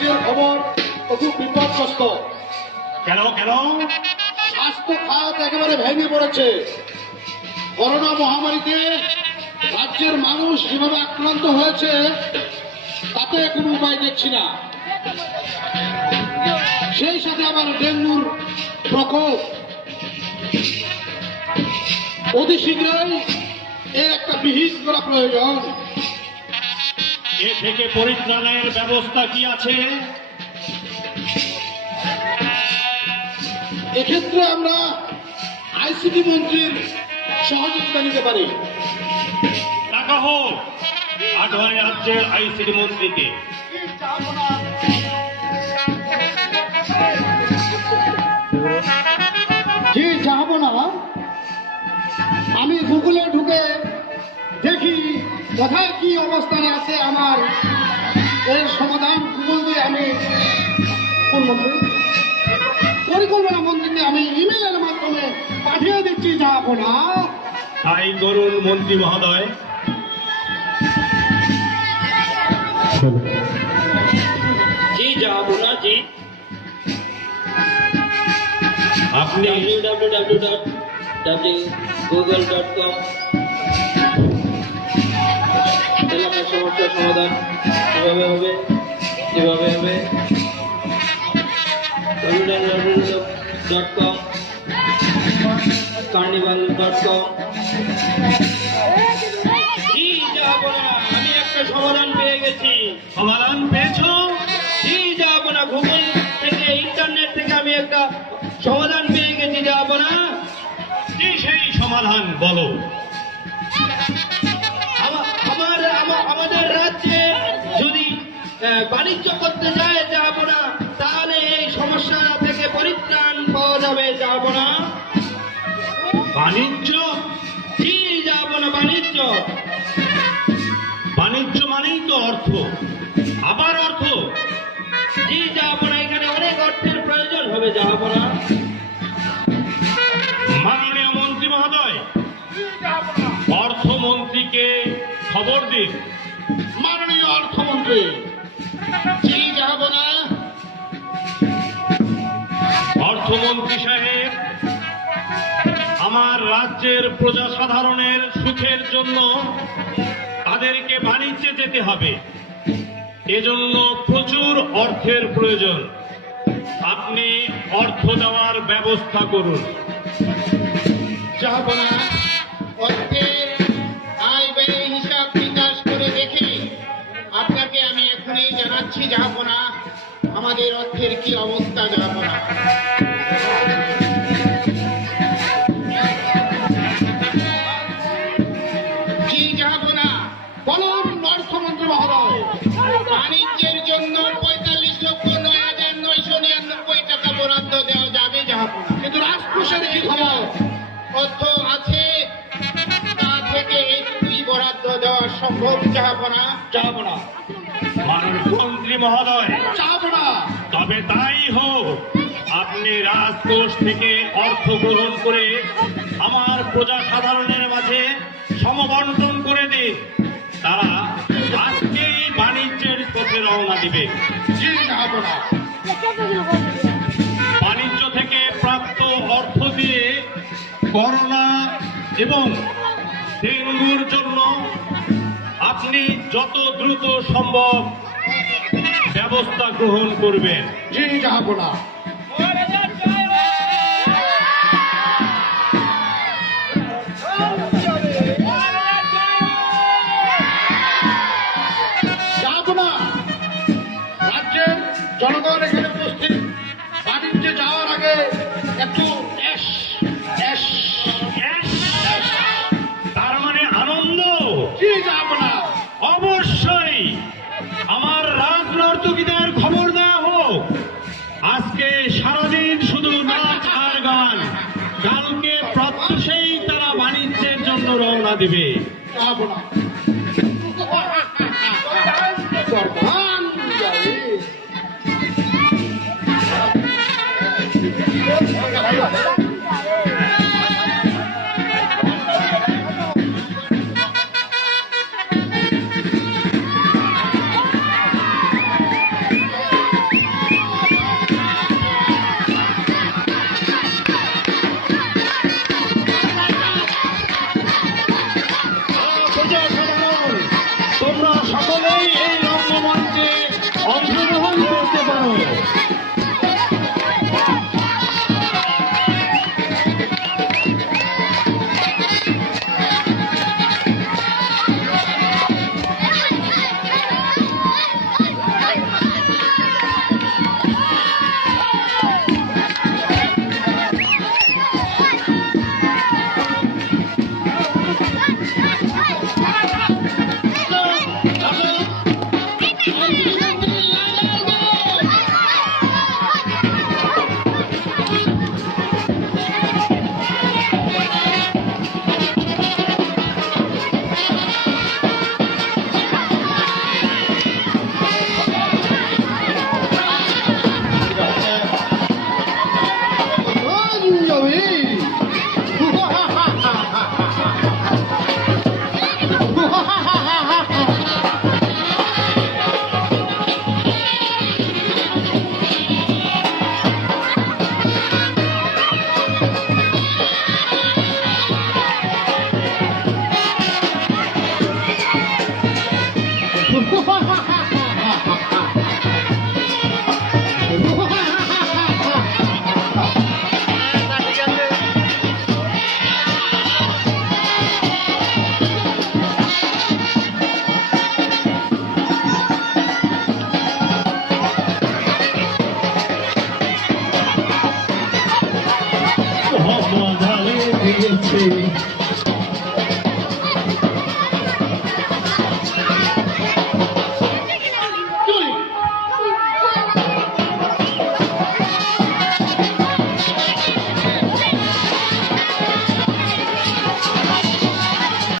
রাজ্যের খবর খুব বিপর্যস্ত। কেন কেন? স্বাস্থ্য খাত একেবারে ভেঙে পড়েছে। করোনা মহামারীতে রাজ্যের মানুষ যেভাবে আক্রান্ত হয়েছে তাতে কোনো উপায় দেখছি না। সেই সাথে আবার ডেঙ্গুর প্রকোপ। অতি শীঘ্রই এর একটা বিহিত করা প্রয়োজন। এ থেকে পরিত্রাণের ব্যবস্থা কি আছে? এক্ষেত্রে আমরা আইসিটি মন্ত্রীর সহযোগিতা নিতে পারি। টাকা হোক আটবারে রাজ্যের আইসিডি মন্ত্রীকে। জি যাবো না। আমি গুগলে ঢুকে দেখি কোথায় কি অবস্থানে আছে আমার এর সমাধান গুগল দিয়ে আমি কোন মন্ত্রী পরিকল্পনা মন্ত্রীকে আমি ইমেইলের মাধ্যমে পাঠিয়ে দিচ্ছি। যাবো না। তাই করুন মন্ত্রী মহোদয়। জি যাবো না জি। আপনি www.google.com এলাকার সমস্যার সমাধান কিভাবে হবে www.com carnival.com। জি যাবো না, আমি একটা সমাধান পেয়ে গেছি। সমাধান পেয়েছো? জি যাবো না, গুগল থেকে ইন্টারনেট থেকে আমি একটা সমাধান পেয়ে গেছি। যাবো না। কি সেই সমাধান বলো? আমাদের রাজ্যে যদি বাণিজ্য করতে যায় যাবো না, তাহলে এই সমস্যা থেকে পরিত্রাণ পাওয়া যাবে। যাবো না। বাণিজ্য? জি যাবো না। বাণিজ্য বাণিজ্য মানেই তো অর্থ, আবার অর্থ। জি যাবো না, এখানে অনেক অর্থের প্রয়োজন হবে। যাবো না। মাননীয় মন্ত্রী মহোদয়, অর্থমন্ত্রীকে খবর দিন। মাননীয় অর্থমন্ত্রী। জি যাবো না। অর্থমন্ত্রী সাহেব, আমার রাজ্যের প্রজা সাধারণের সুখের জন্য তাদেরকে বাণিজ্যে যেতে হবে। এজন্য প্রচুর অর্থের প্রয়োজন। আপনি অর্থ দেওয়ার ব্যবস্থা করুন। যাবো না। অর্থের আয় ব্যয় হিসাব নিকাশ করে দেখি আপনাকে আমি এখনই জানাচ্ছি। যাবো না। আমাদের অর্থের কি অবস্থা। যাবো না। জি যাবো না। বলুন অর্থমন্ত্রী মহোদয়। বাণিজ্যের জন্য 45,09,999 টাকা বরাদ্দ দেওয়া যাবে। যাবো না। কিন্তু রাজকোষের কি খবর? অর্থ আছে, তা থেকে এইটুকুই বরাদ্দ দেওয়া সম্ভব। যাবো না। যাবো না। মাননীয় মন্ত্রী মহোদয়, যাবো না। তবে তাই হোক, আপনি রাজকোষ থেকে অর্থ গ্রহণ করে আমার প্রজা সাধারণের মাঝে সমবন্টন করে দিন। তারা আজকেই বাণিজ্যের পথে রওনা দিবে। জি যাবো না। বাণিজ্য থেকে প্রাপ্ত অর্থ দিয়ে করোনা এবং ডেঙ্গুর জন্য আপনি যত দ্রুত সম্ভব ব্যবস্থা গ্রহণ করবেন। জি যাবো না। যাবো না। রাজ্যের জনগণ এখানে উপস্থিত। বাণিজ্যে যাওয়ার আগে একটু তার মানে আনন্দ? জি যাবো না। অবশ্যই আমার রাজনর্তকীদের খবর দেওয়া হোক। আজকে সারাদিন শুধু নাচ আর গান, কালকে প্রত্যুষেই তারা বাণিজ্যের জন্য রওনা দিবে। যাবো না। গর্বান যাবে। আছে